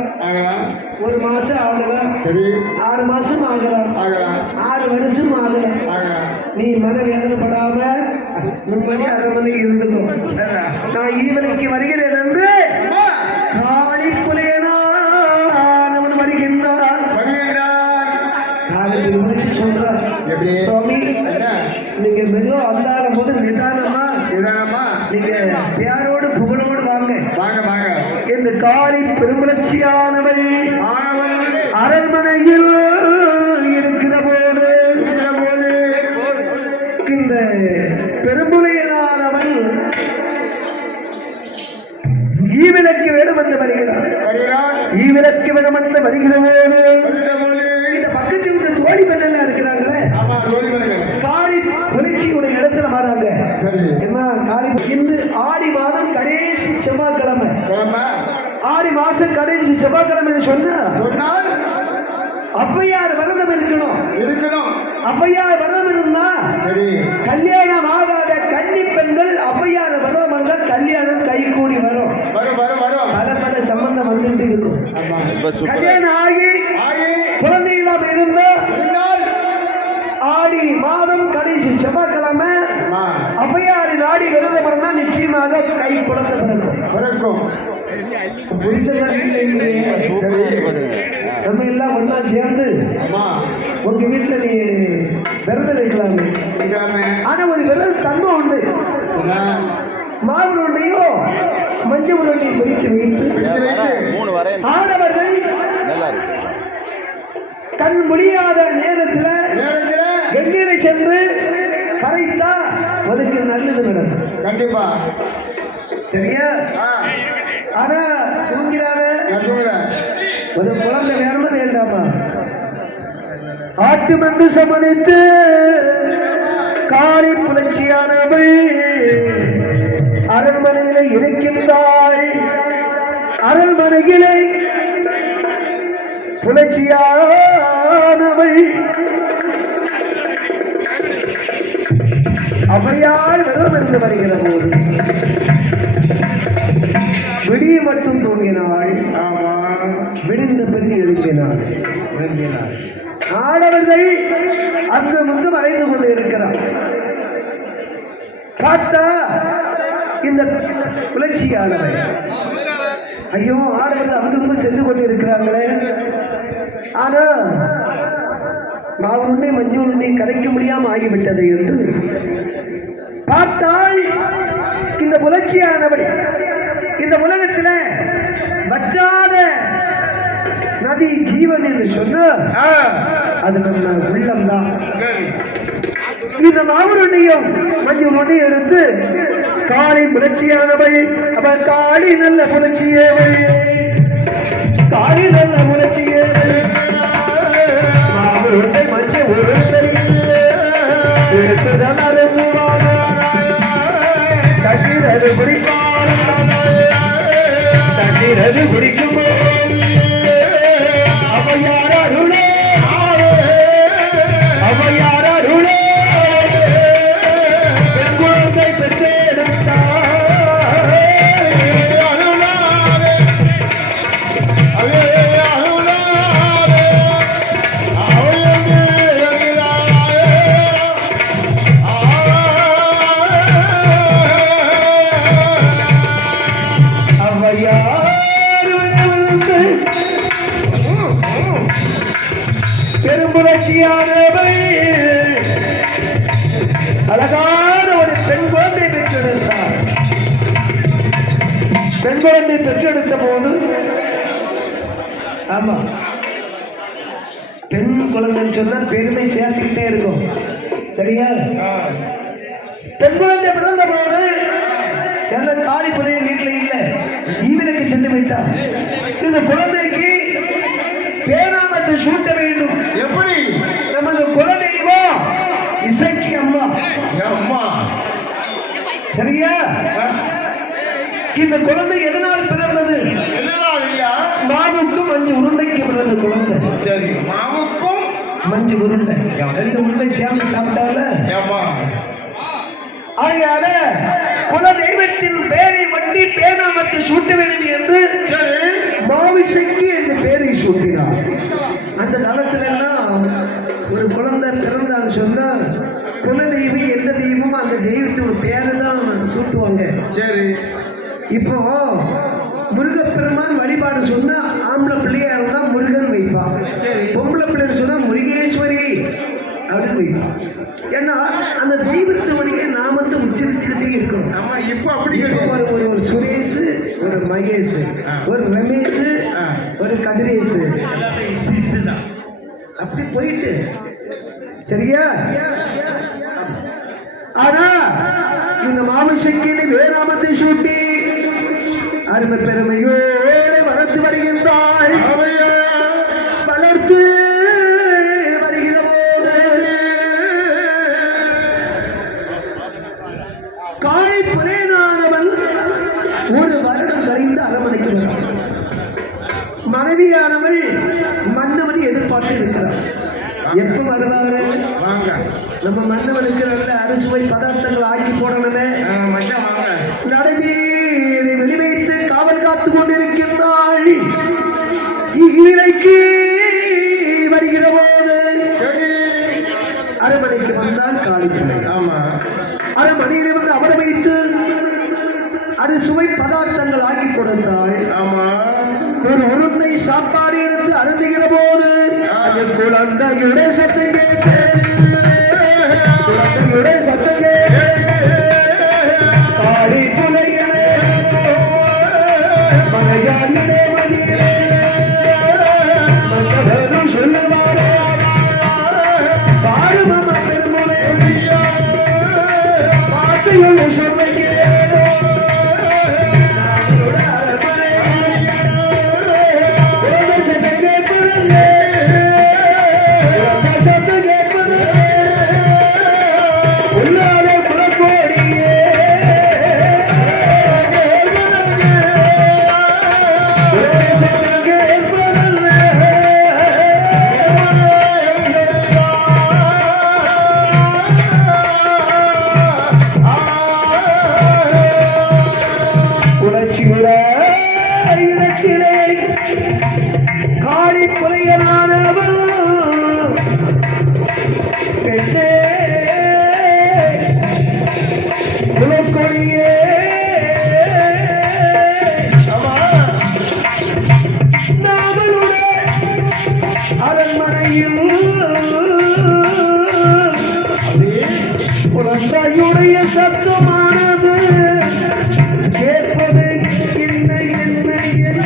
ஒரு மாசம் ஆகலாம், சரி 6 மாசம் ஆகலாம், 6 வருஷம் ஆகலாம். நீ மன வேதனைப்படாம நிம்மதி அரண்மனை இருந்துக்கும். நான் ஈவிலைக்கு வருகிறேன் என்று காளி புலையனான் வருகின்றான். காலத்தில் முடிச்சு சொல்றான், சுவாமி நீங்க மெதுவா வந்தார போது நிதானமா நீங்க பேரோடு புகழோடு வாங்க இந்த காளி பெருமுளர்ச்சியானவள் அரண்மனையில் இருக்கிற போது இந்த பெரும்புலையனானவள் ஈவிலக்கு வேணும் என்று வருகிறார். ஈவிலக்கு வேணும் என்று வருகிற போது இந்த பக்கத்தில் உள்ள தோழி பெண்ணெல்லாம் இருக்கிறாங்களே காளி புரட்சியுடைய இடத்துல வராங்க. என்ன காளி இன்று ஆடி மாதம் கடைசி செவ்வாய்க்கிழமை, ஆடி மாசம் கடைசி செவ்வாய்க்கிழமை சொன்னால் அப்பையார் விரதம் இருக்கணும். அப்பையார் விரதம் இருந்தா கல்யாணம் ஆகாத கன்னி பெண்கள் அப்பையார் விரதம் இருந்தா கல்யாணம் கை கூடி வரும். பல சம்பந்தம் வந்துட்டு இருக்கும். கல்யாணம் ஆகி குழந்தை இல்லாம இருந்தால் ஆடி மாதம் கடைசி செவ்வாய்க்கிழமை அப்பையாரின் ஆடி விரதம் இருந்தா நிச்சயமாக கை குழந்தை பிறக்கும். நம்ம எல்லாம் ஒன்னா சேர்ந்து உங்க வீட்டுல நீ விரதம் வைக்கலாமே. ஆனா ஒரு விரத தன்மை உண்டு. மாவு உண்டையும் மஞ்சள் உருண்டையும் பிரித்து வைத்து ஆடவர்கள் கண் முடியாத நேரத்துல வெந்நீரை சென்று கரைத்தா அதுக்கு நல்லது நடக்கும். கண்டிப்பா சரியா? ஆனா தூங்கிறான ஒரு குழந்தை வேணுமா வேண்டாமா? ஆட்டு மன்று சமணித்து காளி புரட்சியானவள் அரண்மனையில இருக்கின்றாள். அரண்மனையிலே புரட்சியானவள் அவையால் விரதம் இருந்து வருகிற போது விடிய மட்டும் தூங்கினாள். விடிந்த பின் எழுப்பினாள். ஆடவர்கள் அங்கு முந்து மறைந்து கொண்டு இருக்கிறார். பார்த்தா இந்த புரட்சியானவள் ஐயோ ஆடவர்கள் அங்கு சென்று கொண்டு இருக்கிறாங்களே. ஆனா மாவு உண்டை மஞ்சள் உண்டை கரைக்க முடியாம ஆகிவிட்டது என்று பார்த்தால் இந்த புரட்சியானவள் இந்த உலகத்துல வற்றாத நதி ஜீவன் என்று சொன்ன அது நம்ம உள்ளம்தான். இந்த மாவுருண்டையும் மஞ்சள் ஒன்றையும் எடுத்து காளி புரட்சியானவள் அவள் காளி நல்ல புரட்சியவள் காளி நல்ல புரட்சியவள் மாவுருண்டை மஞ்சள் உருண்டை எடுத்துதான் தண்ணீரது பிடிக்கும் தண்ணீரது பிடிக்கும் அவையார் அருளே அவையார் அருளே பெண் குழந்தை பெற்றெடுத்தார் பெரும்புரட்சியானவள் அழகான ஒரு பெண் குழந்தை பெற்றெடுத்தார். பெண் குழந்தை பெற்றெடுத்த போது ஆமா, பெண் குழந்தைன்னு சொன்னா பெருமை சேர்த்துக்கிட்டே இருக்கும். சரியா? பெண் குழந்தை பிறந்த போது என்ன காளி பிள்ளைய வீட்டுல இல்ல, ஈவிலுக்கு சென்று விட்டான். இந்த குழந்தைக்கு பேராமத்தை சூட்ட வேண்டும். எப்படி? நமது குலதெய்வம் இசைக்கு அம்மா. அம்மா. சரியா? இந்த குழந்தை எதனால் பிறந்தது? எதனால் ஐயா? மாவுக்கும் மஞ்சு உருண்டைக்கு பிறந்த குழந்தை. சரி, மாவுக்கும் மஞ்சு உருண்டை, 2 உருண்டை சேர்ந்து சாப்பிட்டால. ஏம்மா? ஆகையால குல தெய்வத்தின் பேரை வண்டி பேராமத்தை சூட்ட வேண்டும் என்று மாவிசைக்கு இந்த பேரை சூட்டினார். அந்த காலத்துல எல்லாம் ஒரு குழந்தை பிறந்தான்னு சொன்னா குலதெய்வி எந்த தெய்வமோ அந்த தெய்வத்தோட பேரை தான் சூட்டுவாங்க. சரி. இப்போ முருகப்பெருமான் வழிபாடு சொன்னா ஆம்பளை பிள்ளையா இருந்தா முருகன் வைப்பான், பொம்பளை பிள்ளைன்னு சொன்னா முருகேஸ்வரி அப்படின்னு வைப்பான். ஏன்னா அந்த தெய்வத்து வழியை நாமத்தை உச்சரித்துக்கிட்டே இருக்கணும். ஆமா, இப்போ அப்படி ஒரு சுரேஷ், ஒரு மகேஷ், ஒரு ரமேஷ், ஒரு கதிரேஷ், அப்படி போயிட்டு. சரியா? ஆனா இந்த மாமிசைக்கு வேறாமத்தை சூட்டி அருமை பெருமையோடு வளர்த்து வருகின்றாள். வளர்த்து வருகிற போது காளி புரேனானவன் 1 வருடம் கழிந்து அரண்மனைக்கு வரான். மனைவியானவள் மன்னவனை எதிர்பார்த்து இருக்கிறார். எப்ப வருவாரு? நம்ம மன்னவனுக்கு நல்ல அறுசுவை பதார்த்தங்கள் ஆக்கி போடணுமே. நடைமீது வெளிவைத்து காவல் காத்து கொண்டிருக்கின்றாள். இலைக்கு வருகிற போது அரண்மனைக்கு வந்தால் காளிப்பிள்ளை. அரண்மனையில வந்து அவரை வைத்து அறுசுவை பதார்த்தங்கள் ஆக்கி கொடுத்தாள். ஒரு உருண்டை சாப்பாடு எடுத்து அருந்துகிற போது அந்த குழந்தையுடைய சத்தம் கேட்டு, குழந்தையுடைய சத்தம் கேட்டு காளி புலையிலே மலையாளிலே மதியிலே மன்னவரும் சொல்லுவாரே பாடுமம பெருமுனை பாட்டையுள்ள சொல்லையே காளி புலையனானவன் பெண்ணே குலக்கொடியே நாவலுடன் அரண்மனையில் குழந்தையுடைய சத்தமானது கேட்பது என்ன என்ன என்ன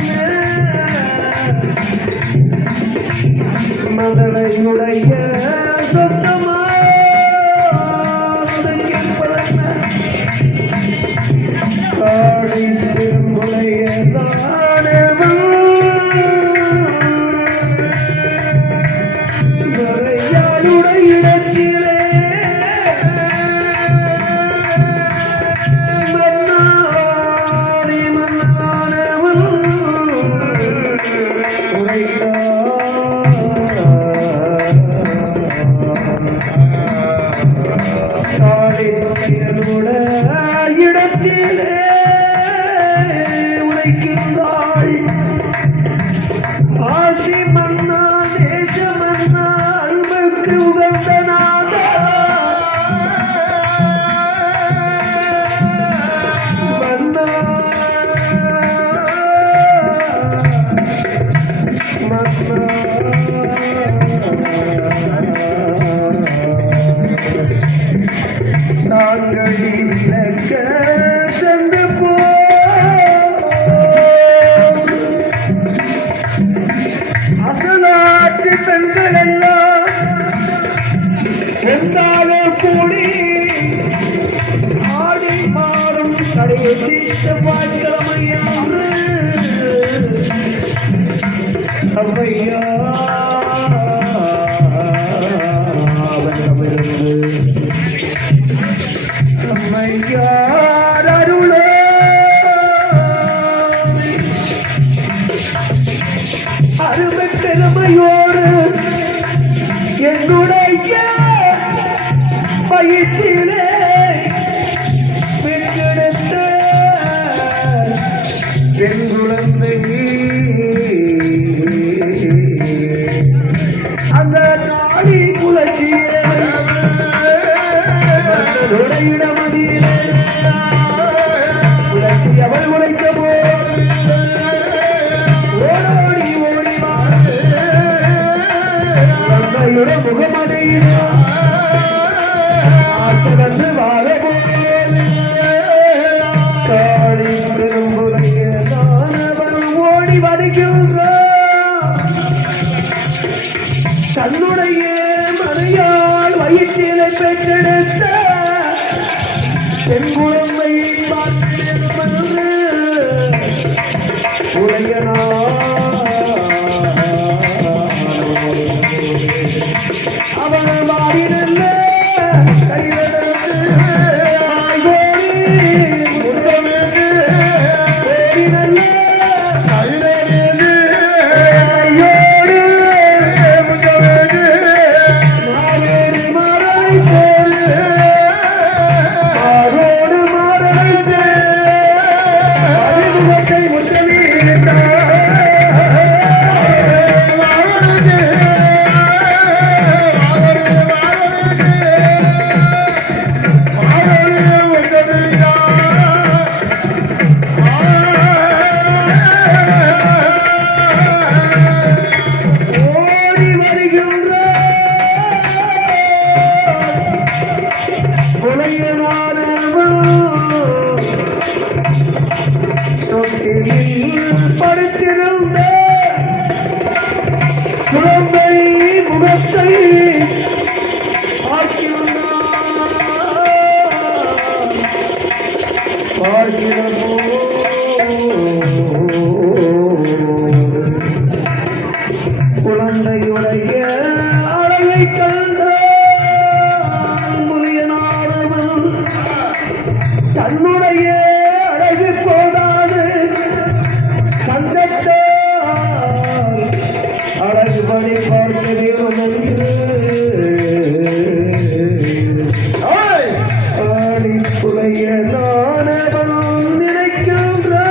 அசலாற்று பெண்கள் எல்லாம் ஒன்றாக கூடி ஆடி மாறும் கடைசி செவ்வாய்க்கிழமையாறு அவ்வையா அம்மையார் அருளே அருமை பெருமையோடு என்னுடைய வயிற்றிலே பெற்றெடுத்த பெண் குழந்தை அந்த நாடி புலச்சியே இடமதியிலே புலச்சி அவள் உழைக்க ஓடோடி ஓடி வாழ்க்கையுடைய முகமதையிலே வந்து வாழ காளி பெரும்புலைய தானவன் ஓடி வருகின்றான் தன்னுடைய மனையால் வயிற்றிலே பெற்றெடுத்த பெண் குழந்தையை பார்த்து உடையனா அவன் வாரினல்ல படுத்திருந்த குழந்தை முகத்தை பார்க்கிறதோ குழந்தையுடைய அழகை கண்ட முனியனானவன் தன்னுடைய அழகு போதாது தங்கத்தால் அழகுபடி பார்க்க வேண்டும் என்று ஆடிப்புலைய நானவன் நினைக்கின்றான்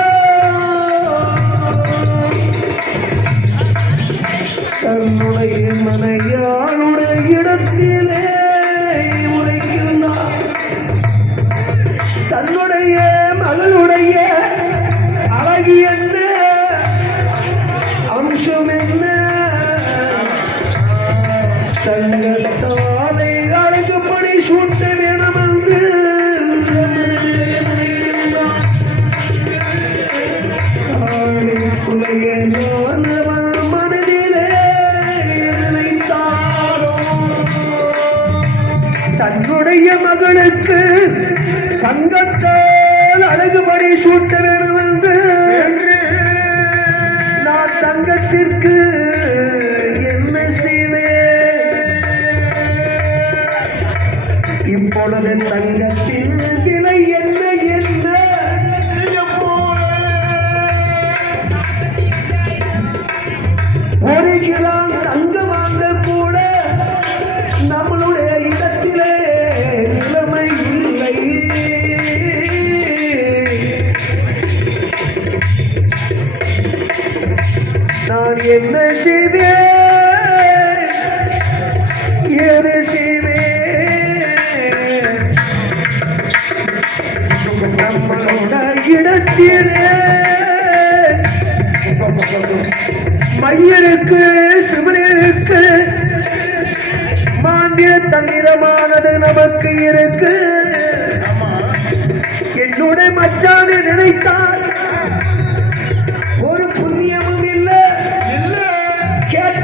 தன்னுடைய மனையாளுடைய இடத்திலே உரைக்கின்றான் தன்னுடைய மகளுடைய அழகு என்ன அம்சம் என்ன தங்கத்தாலை அழகுப்படி சூட்ட வேணும் என்று புலைய நானவன் மனதிலே நினைத்தாரோ தன்னுடைய மகளுக்கு தங்கத்தால் அழகுபடி சூட்ட வேண்டும் என்று நான் தங்கத்திற்கு என்ன செய்வேன் இப்பொழுது தங்கத்தின் விலை என்ன என்ன ஒரு கிராம் தங்கம் வாங்க கூட நம்மளுடைய இடத்திலே நிலைமை இல்லை நான் என்ன செய்வேன் ஏது செய்வேன் நம்மளோட இடத்திலே மையருக்கு சிவனிற்கு மாந்திய தந்திரமானது நமக்கு இருக்கு என்னுடைய மச்சானை நினைத்தால் ஒரு புண்ணியமும் இல்லை கேட்ட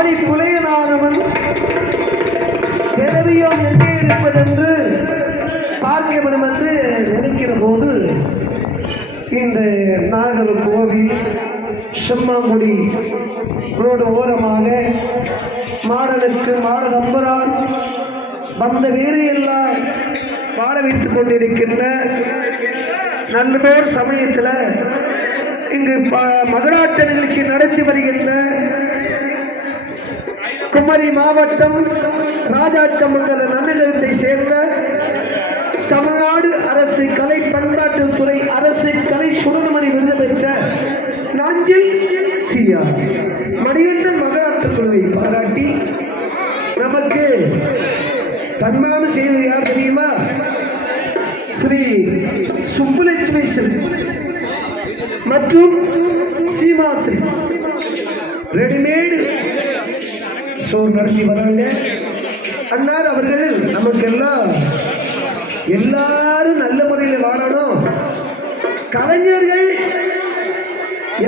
ஆடி புலையனானவன் தேவையும் எங்கே இருப்பதென்று பார்க்க வேண்டும் என்று நினைக்கிற போது இந்த நாகர்கோவில் செம்மாங்குடி ரோடு ஓரமாக மாடனுக்கு மாட தம்பரான் வந்த வேறு எல்லாம் பாட வைத்துக் கொண்டிருக்கின்ற நல்லதோர் சமயத்தில் இங்கு மகராட்ட நிகழ்ச்சி நடத்தி வருகின்ற குமரி மாவட்டம் ராஜாக்கமங்கல நன்னகரத்தை சேர்ந்த தமிழ்நாடு அரசு கலை பண்பாட்டுத்துறை அரசு கலை சுடர்மணி விருது பெற்ற நாஞ்சில் சியா மணிகண்டன் மகராட்டக் குழுவை பாராட்டி நமக்கு தன்மான செய்தி யார் தெரியுமா? ஸ்ரீ சுப்புலட்சுமி மற்றும் சீமாஸ்ரீ ரெடிமேடு ஸ்டோர் நடத்தி வராங்க. அன்னார் அவர்கள் நமக்கெல்லாம் எல்லாரும் நல்ல முறையில் வாழணும், கலைஞர்கள்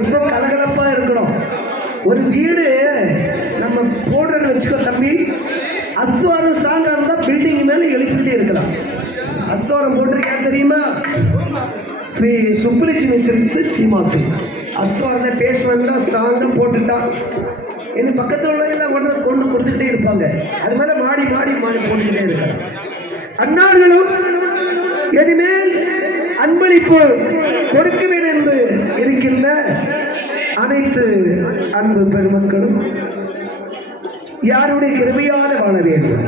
எப்போ கலகலப்பா இருக்கணும். ஒரு வீடு நம்ம போடுறன்னு வச்சுக்கோ தம்பி, அஸ்துவாரம் ஸ்ட்ராங்காக இருந்தால் பில்டிங் மேலே எழுப்பிக்கிட்டே இருக்கலாம். அஸ்துவாரம் போட்டிருக்கேன் தெரியுமா? ஸ்ரீ சுப்புலட்சுமி சீமாசி அஸ்துவாரம் தான் பேசுவாங்கன்னா ஸ்ட்ராங்காக போட்டுட்டான். என் பக்கத்தில் உள்ளதெல்லாம் கொண்டு கொடுத்துக்கிட்டே இருப்பாங்க. அது மாதிரி மாடி மாடி மாடி போட்டுக்கிட்டே இருக்காங்க. அன்னார்களும் இனிமேல் அன்பளிப்பு கொடுக்க வேண்டும் என்று இருக்கின்ற அனைத்து அன்பு பெருமக்களும் யாருடைய கிருபையாக வாழ வேண்டும்.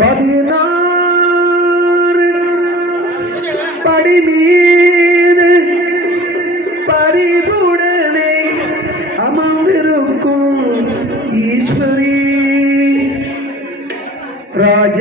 பதினாறு படி மீது பரிபுடனே அமர்ந்திருக்கும் ஈஸ்வரி ராஜ